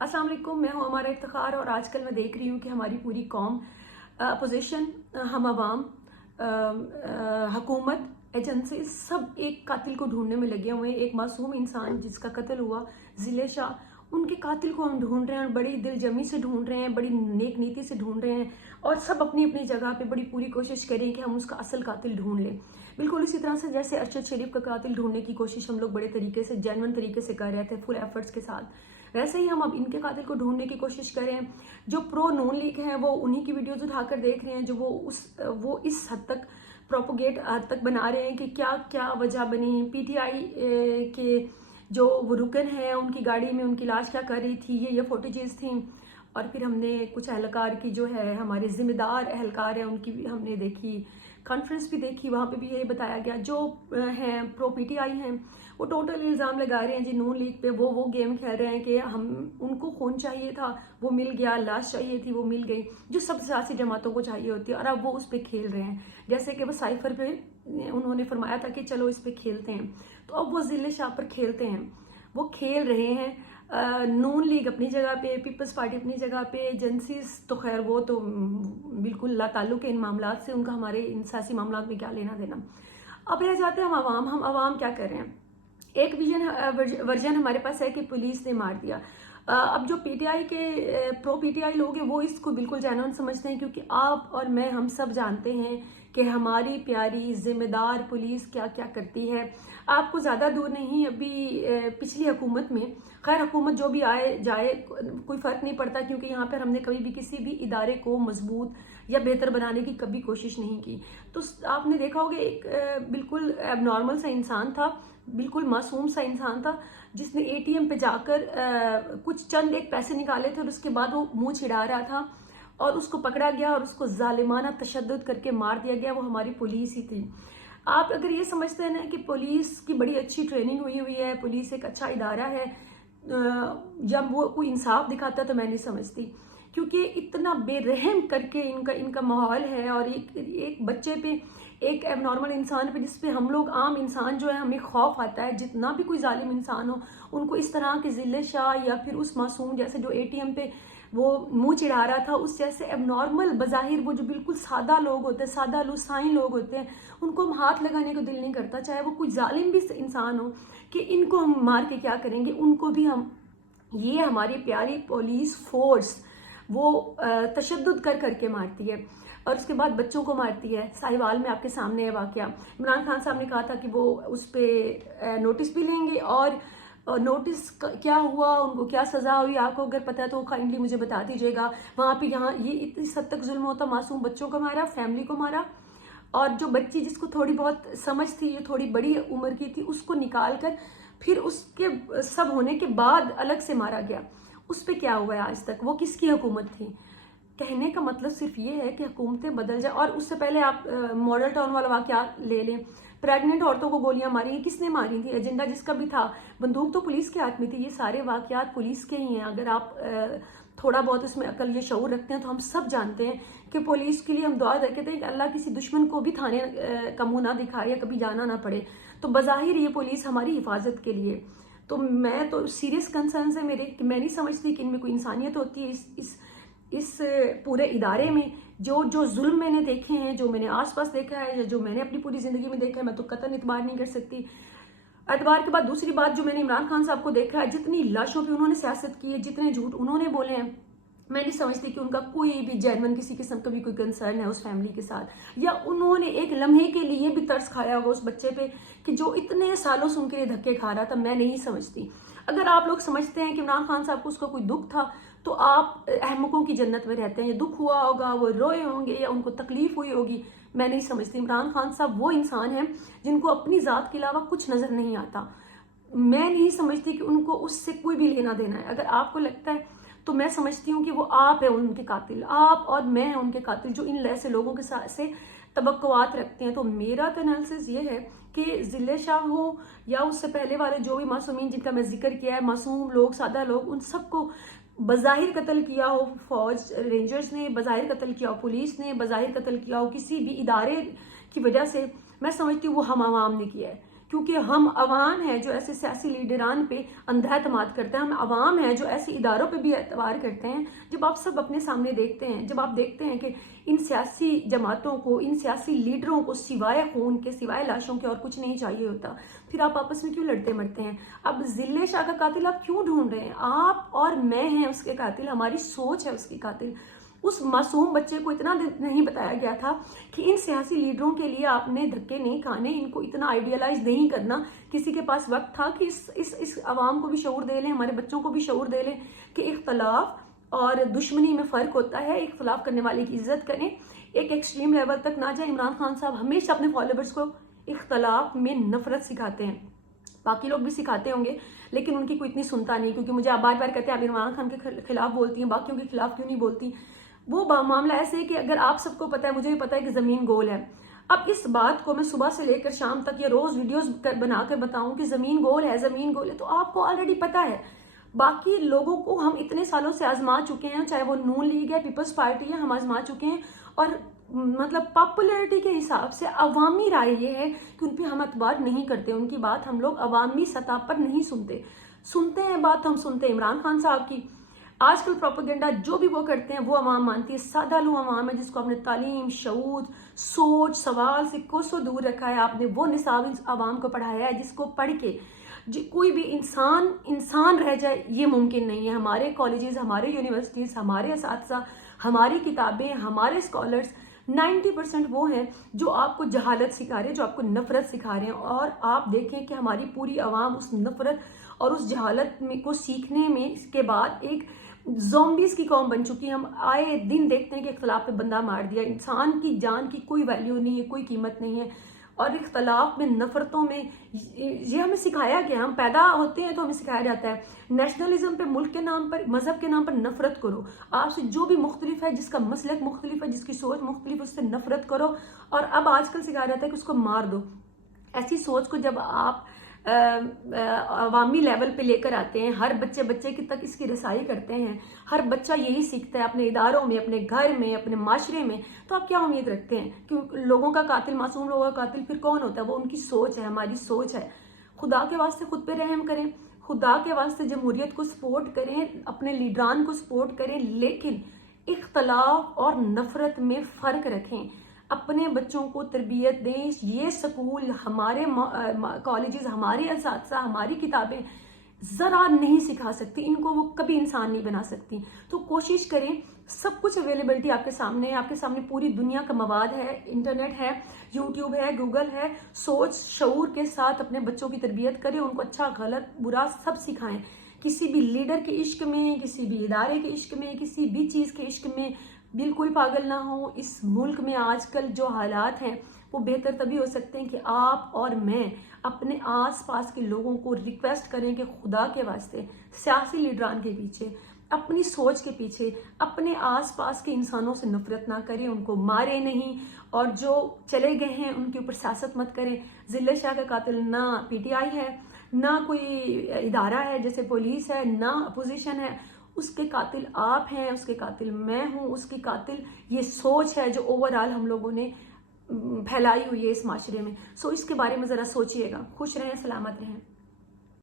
अस्सलाम वालेकुम, मैं हूँ हमारा इफ्तिखार और आजकल मैं देख रही हूँ कि हमारी पूरी कौम, अपोजिशन, हम आवाम, हुकूमत, एजेंसी सब एक कातिल को ढूंढने में लगे हुए हैं। एक मासूम इंसान जिसका कत्ल हुआ, ज़िले शाह, उनके कातिल को हम ढूंढ रहे हैं और बड़ी दिलजमी से ढूंढ रहे हैं, बड़ी नेक नीति से ढूंढ रहे हैं और सब अपनी अपनी जगह पे बड़ी पूरी कोशिश करें कि हम उसका असल कातिल ढूंढ लें। बिल्कुल इसी तरह से जैसे अरशद शरीफ का कातिल ढूंढने की कोशिश हम लोग बड़े तरीके से, जेन्युइन तरीके से कर रहे थे, फुल एफर्ट्स के साथ, वैसे ही हम अब इनके कातिल को ढूंढने की कोशिश करें। जो प्रो नून लीग हैं वो उन्हीं की वीडियोज उठाकर देख रहे हैं, जो वो इस हद तक प्रोपोगेट हद तक बना रहे हैं कि क्या क्या वजह बनी। पीटीआई के जो वो रुकन हैं उनकी गाड़ी में उनकी लाश क्या कर रही थी, ये फोटेजेस थी। और फिर हमने कुछ अहलकार की, जो है हमारे जिम्मेदार अहलकार हैं, उनकी भी हमने देखी, कॉन्फ्रेंस भी देखी, वहाँ पे भी यही बताया गया। जो हैं प्रो पीटीआई हैं वो टोटल इल्ज़ाम लगा रहे हैं जी नून लीग पे, वो गेम खेल रहे हैं कि हम उनको खून चाहिए था वो मिल गया, लाश चाहिए थी वो मिल गई, जो सब सियासी जमातों को चाहिए होती है, और अब वो उस पर खेल रहे हैं। जैसे कि वो साइफर पे उन्होंने फरमाया था कि चलो इस पर खेलते हैं, तो अब वो ज़िले शाह पर खेलते हैं, वो खेल रहे हैं। नून लीग अपनी जगह पे, पीपल्स पार्टी अपनी जगह पे, एजेंसीज तो खैर वो तो बिल्कुल ला ताल्लुक है इन मामलात से, उनका हमारे इन सियासी मामलात में क्या लेना देना। अब रह जाते हैं हम आवाम क्या कर रहे हैं। एक वर्जन हमारे पास है कि पुलिस ने मार दिया। अब जो पीटीआई के प्रो पीटीआई लोग हैं वो इसको बिल्कुल जेन्युइन समझते हैं, क्योंकि आप और मैं, हम सब जानते हैं कि हमारी प्यारी जिम्मेदार पुलिस क्या क्या करती है। आपको ज़्यादा दूर नहीं, अभी पिछली हुकूमत में, खैर हुकूमत जो भी आए जाए कोई फ़र्क नहीं पड़ता, क्योंकि यहाँ पर हमने कभी भी किसी भी इदारे को मजबूत या बेहतर बनाने की कभी कोशिश नहीं की। तो आपने देखा होगा एक बिल्कुल एबनॉर्मल सा इंसान था, बिल्कुल मासूम सा इंसान था, जिसने एटीएम पे जाकर कुछ चंद एक पैसे निकाले थे और उसके बाद वो मुंह छिड़ा रहा था और उसको पकड़ा गया और उसको जालिमाना तशद्दुद करके मार दिया गया। वो हमारी पुलिस ही थी। आप अगर ये समझते हैं ना कि पुलिस की बड़ी अच्छी ट्रेनिंग हुई है, पुलिस एक अच्छा इदारा है, जब वो कोई इंसाफ दिखाता है, तो मैं नहीं समझती, क्योंकि इतना बेरहम करके इनका माहौल है। और एक बच्चे पे, एक एबनॉर्मल इंसान पे, जिस पे हम लोग आम इंसान जो है हमें खौफ आता है, जितना भी कोई जालिम इंसान हो, उनको इस तरह के ज़िले शाह या फिर उस मासूम जैसे जो एटीएम पे वो मुंह चिढ़ा रहा था, उस जैसे एबनॉर्मल बज़ाहिर वो जो बिल्कुल सादा लोग होते हैं, सादा लुसाइन लोग होते हैं, उनको हम हाथ लगाने को दिल नहीं करता, चाहे वो कुछ जालिम भी इंसान हो, कि इनको हम मार के क्या करेंगे, उनको भी हम। ये हमारी प्यारी पुलिस फोर्स वो तशद्दुद करके मारती है और उसके बाद बच्चों को मारती है। साहिवाल में आपके सामने है वाकया। इमरान खान साहब ने कहा था कि वो उस पर नोटिस भी लेंगे, और नोटिस क्या हुआ, उनको क्या सज़ा हुई, आपको अगर पता है तो काइंडली मुझे बता दीजिएगा। वहाँ पे यहाँ ये इतनी हद तक जुल्म होता, मासूम बच्चों को मारा, फैमिली को मारा, और जो बच्ची जिसको थोड़ी बहुत समझ थी, जो थोड़ी बड़ी उम्र की थी, उसको निकाल कर फिर उसके सब होने के बाद अलग से मारा गया। उस पर क्या हुआ है आज तक, वो किसकी हुकूमत थी? कहने का मतलब सिर्फ ये है कि हुकूमतें बदल जाए। और उससे पहले आप मॉडल टाउन वाला वाकया ले लें, प्रेग्नेंट औरतों को गोलियां मारी, किसने मारी थी? एजेंडा जिसका भी था, बंदूक तो पुलिस के हाथ में थी। ये सारे वाकयात पुलिस के ही हैं। अगर आप थोड़ा बहुत उसमें अकल ये शऊर रखते हैं तो हम सब जानते हैं कि पुलिस के लिए हम दुआ करते हैं कि अल्लाह किसी दुश्मन को भी थाने का मुंह ना दिखाए या कभी जाना ना पड़े। तो बज़ाहिर ये पुलिस हमारी हिफाजत के लिए, तो मैं तो सीरियस कंसर्न है मेरे कि मैं नहीं समझती कि इनमें कोई इंसानियत होती है इस पूरे इदारे में। जो जुल्म मैंने देखे हैं, जो मैंने आसपास देखा है, या जो मैंने अपनी पूरी ज़िंदगी में देखा है, मैं तो कतई इतबार नहीं कर सकती। एतबार के बाद दूसरी बात, जो मैंने इमरान खान साहब को देखा है, जितनी लाशों पे उन्होंने सियासत की है, जितने झूठ उन्होंने बोले हैं, मैं नहीं समझती कि उनका कोई भी जेन्युइन किसी किस्म का भी कोई कंसर्न है उस फैमिली के साथ, या उन्होंने एक लम्हे के लिए भी तरस खाया होगा उस बच्चे पे कि जो इतने सालों से उनके लिए धक्के खा रहा था। मैं नहीं समझती। अगर आप लोग समझते हैं कि इमरान खान साहब को उसका कोई दुख था, तो आप अहमकों की जन्नत में रहते हैं। ये दुख हुआ होगा, वो रोए होंगे या उनको तकलीफ हुई होगी, मैं नहीं समझती। इमरान खान साहब वो इंसान हैं जिनको अपनी ज़ात के अलावा कुछ नज़र नहीं आता। मैं नहीं समझती कि उनको उससे कोई भी लेना देना है। अगर आपको लगता है तो मैं समझती हूँ कि वो आप है उनके कातिल, आप और मैं हैं उनके कातिल, जो इन ऐसे लोगों के साथ से तवक्कुआत रखते हैं। तो मेरा तो एनालिसिस ये है कि ज़िले शाह हो या उससे पहले वाले जो भी मासूमीन जिनका मैं जिक्र किया है, मासूम लोग, सादा लोग, उन सबको बज़ाहिर कत्ल किया हो फौज रेंजर्स ने, बज़ाहिर कत्ल किया हो पुलिस ने, बज़ाहिर कत्ल किया हो किसी भी इदारे की वजह से, मैं समझती हूँ वो हम आवाम ने किया है। کیونکہ ہم عوام ہیں جو ایسے سیاسی لیڈران پہ اندھا اعتماد کرتے ہیں، ہم عوام ہیں جو ایسے اداروں پہ بھی اعتبار کرتے ہیں۔ جب آپ سب اپنے سامنے دیکھتے ہیں، جب آپ دیکھتے ہیں کہ ان سیاسی جماعتوں کو، ان سیاسی لیڈروں کو سوائے خون کے، سوائے لاشوں کے اور کچھ نہیں چاہیے ہوتا، پھر آپ آپس میں کیوں لڑتے مرتے ہیں؟ اب ضلع شاہ کا قاتل آپ کیوں ڈھونڈ رہے ہیں؟ آپ اور میں ہیں اس کے قاتل، ہماری سوچ ہے اس کی قاتل۔ اس معصوم بچے کو اتنا نہیں بتایا گیا تھا کہ ان سیاسی لیڈروں کے لیے آپ نے دھکے نہیں کھانے، ان کو اتنا آئیڈیالائز نہیں کرنا۔ کسی کے پاس وقت تھا کہ اس عوام کو بھی شعور دے لیں، ہمارے بچوں کو بھی شعور دے لیں کہ اختلاف اور دشمنی میں فرق ہوتا ہے، اختلاف کرنے والے کی عزت کریں، ایک ایکسٹریم لیول تک نہ جائیں۔ عمران خان صاحب ہمیشہ اپنے فالوورز کو اختلاف میں نفرت سکھاتے ہیں، باقی لوگ بھی سکھاتے ہوں گے لیکن ان کی کوئی اتنی سنتا نہیں، کیونکہ مجھے آپ بار بار کہتے ہیں آپ عمران خان کے خلاف بولتی ہیں، باقیوں کے خلاف کیوں نہیں بولتی؟ وہ معاملہ ایسے ہے کہ اگر آپ سب کو پتا ہے، مجھے بھی پتا ہے کہ زمین گول ہے، اب اس بات کو میں صبح سے لے کر شام تک یا روز ویڈیوز بنا کر بتاؤں کہ زمین گول ہے، زمین گول ہے، تو آپ کو آلریڈی پتا ہے۔ باقی لوگوں کو ہم اتنے سالوں سے آزما چکے ہیں، چاہے وہ نون لیگ ہے، پیپلز پارٹی ہے، ہم آزما چکے ہیں، اور مطلب پاپولیرٹی کے حساب سے عوامی رائے یہ ہے کہ ان پہ ہم اعتبار نہیں کرتے، ان کی بات ہم لوگ عوامی سطح پر نہیں سنتے ہیں بات ہم سنتے ہیں عمران خان صاحب کی۔ آج کل پروپیگنڈا جو بھی وہ کرتے ہیں وہ عوام مانتی ہے، سادہ لو عوام ہے جس کو آپ نے تعلیم، شعور، سوچ، سوال سے کوسوں دور رکھا ہے، آپ نے وہ نصاب عوام کو پڑھایا ہے جس کو پڑھ کے کوئی بھی انسان رہ جائے یہ ممکن نہیں ہے۔ ہمارے کالجز، ہمارے یونیورسٹیز، ہمارے اساتذہ، ہماری کتابیں، ہمارے اسکالرز 90% وہ ہیں جو آپ کو جہالت سکھا رہے ہیں، جو آپ کو نفرت سکھا رہے ہیں، اور آپ دیکھیں کہ ہماری پوری عوام اس نفرت اور اس جہالت کو سیکھنے میں کے بعد ایک زومبیز کی قوم بن چکی ہے۔ ہم آئے دن دیکھتے ہیں کہ اختلاف پہ بندہ مار دیا، انسان کی جان کی کوئی ویلیو نہیں ہے، کوئی قیمت نہیں ہے، اور اختلاف میں، نفرتوں میں یہ ہمیں سکھایا گیا، ہم پیدا ہوتے ہیں تو ہمیں سکھایا جاتا ہے نیشنلزم پہ، ملک کے نام پر، مذہب کے نام پر نفرت کرو، آپ سے جو بھی مختلف ہے، جس کا مسلک مختلف ہے، جس کی سوچ مختلف ہے، اس سے نفرت کرو، اور اب آج کل سکھایا جاتا ہے کہ اس کو مار دو۔ ایسی سوچ کو جب آپ عوامی لیول پہ لے کر آتے ہیں، ہر بچے تک اس کی رسائی کرتے ہیں، ہر بچہ یہی سیکھتا ہے اپنے اداروں میں، اپنے گھر میں، اپنے معاشرے میں، تو آپ کیا امید رکھتے ہیں کہ لوگوں کا قاتل، معصوم لوگوں کا قاتل پھر کون ہوتا ہے؟ وہ ان کی سوچ ہے، ہماری سوچ ہے۔ خدا کے واسطے خود پہ رحم کریں، خدا کے واسطے جمہوریت کو سپورٹ کریں، اپنے لیڈران کو سپورٹ کریں، لیکن اختلاف اور نفرت میں فرق رکھیں، اپنے بچوں کو تربیت دیں۔ یہ سکول، ہمارے کالجز، ہمارے اساتذہ، ہماری کتابیں ذرا نہیں سکھا سکتی، ان کو وہ کبھی انسان نہیں بنا سکتی۔ تو کوشش کریں، سب کچھ اویلیبلٹی آپ کے سامنے ہے، آپ کے سامنے پوری دنیا کا مواد ہے، انٹرنیٹ ہے، یوٹیوب ہے، گوگل ہے، سوچ شعور کے ساتھ اپنے بچوں کی تربیت کریں، ان کو اچھا غلط برا سب سکھائیں۔ کسی بھی لیڈر کے عشق میں، کسی بھی ادارے کے عشق میں، کسی بھی چیز کے عشق میں بالکل پاگل نہ ہو۔ اس ملک میں آج کل جو حالات ہیں وہ بہتر تبھی ہو سکتے ہیں کہ آپ اور میں اپنے آس پاس کے لوگوں کو ریکویسٹ کریں کہ خدا کے واسطے سیاسی لیڈران کے پیچھے، اپنی سوچ کے پیچھے، اپنے آس پاس کے انسانوں سے نفرت نہ کریں، ان کو مارے نہیں، اور جو چلے گئے ہیں ان کے اوپر سیاست مت کریں۔ ضلع شاہ کا قاتل نہ پی ٹی آئی ہے، نہ کوئی ادارہ ہے جیسے پولیس ہے، نہ اپوزیشن ہے، اس کے قاتل آپ ہیں، اس کے قاتل میں ہوں، اس کی قاتل یہ سوچ ہے جو اوورآل ہم لوگوں نے پھیلائی ہوئی ہے اس معاشرے میں۔ سو اس کے بارے میں ذرا سوچئے گا۔ خوش رہیں، سلامت رہیں۔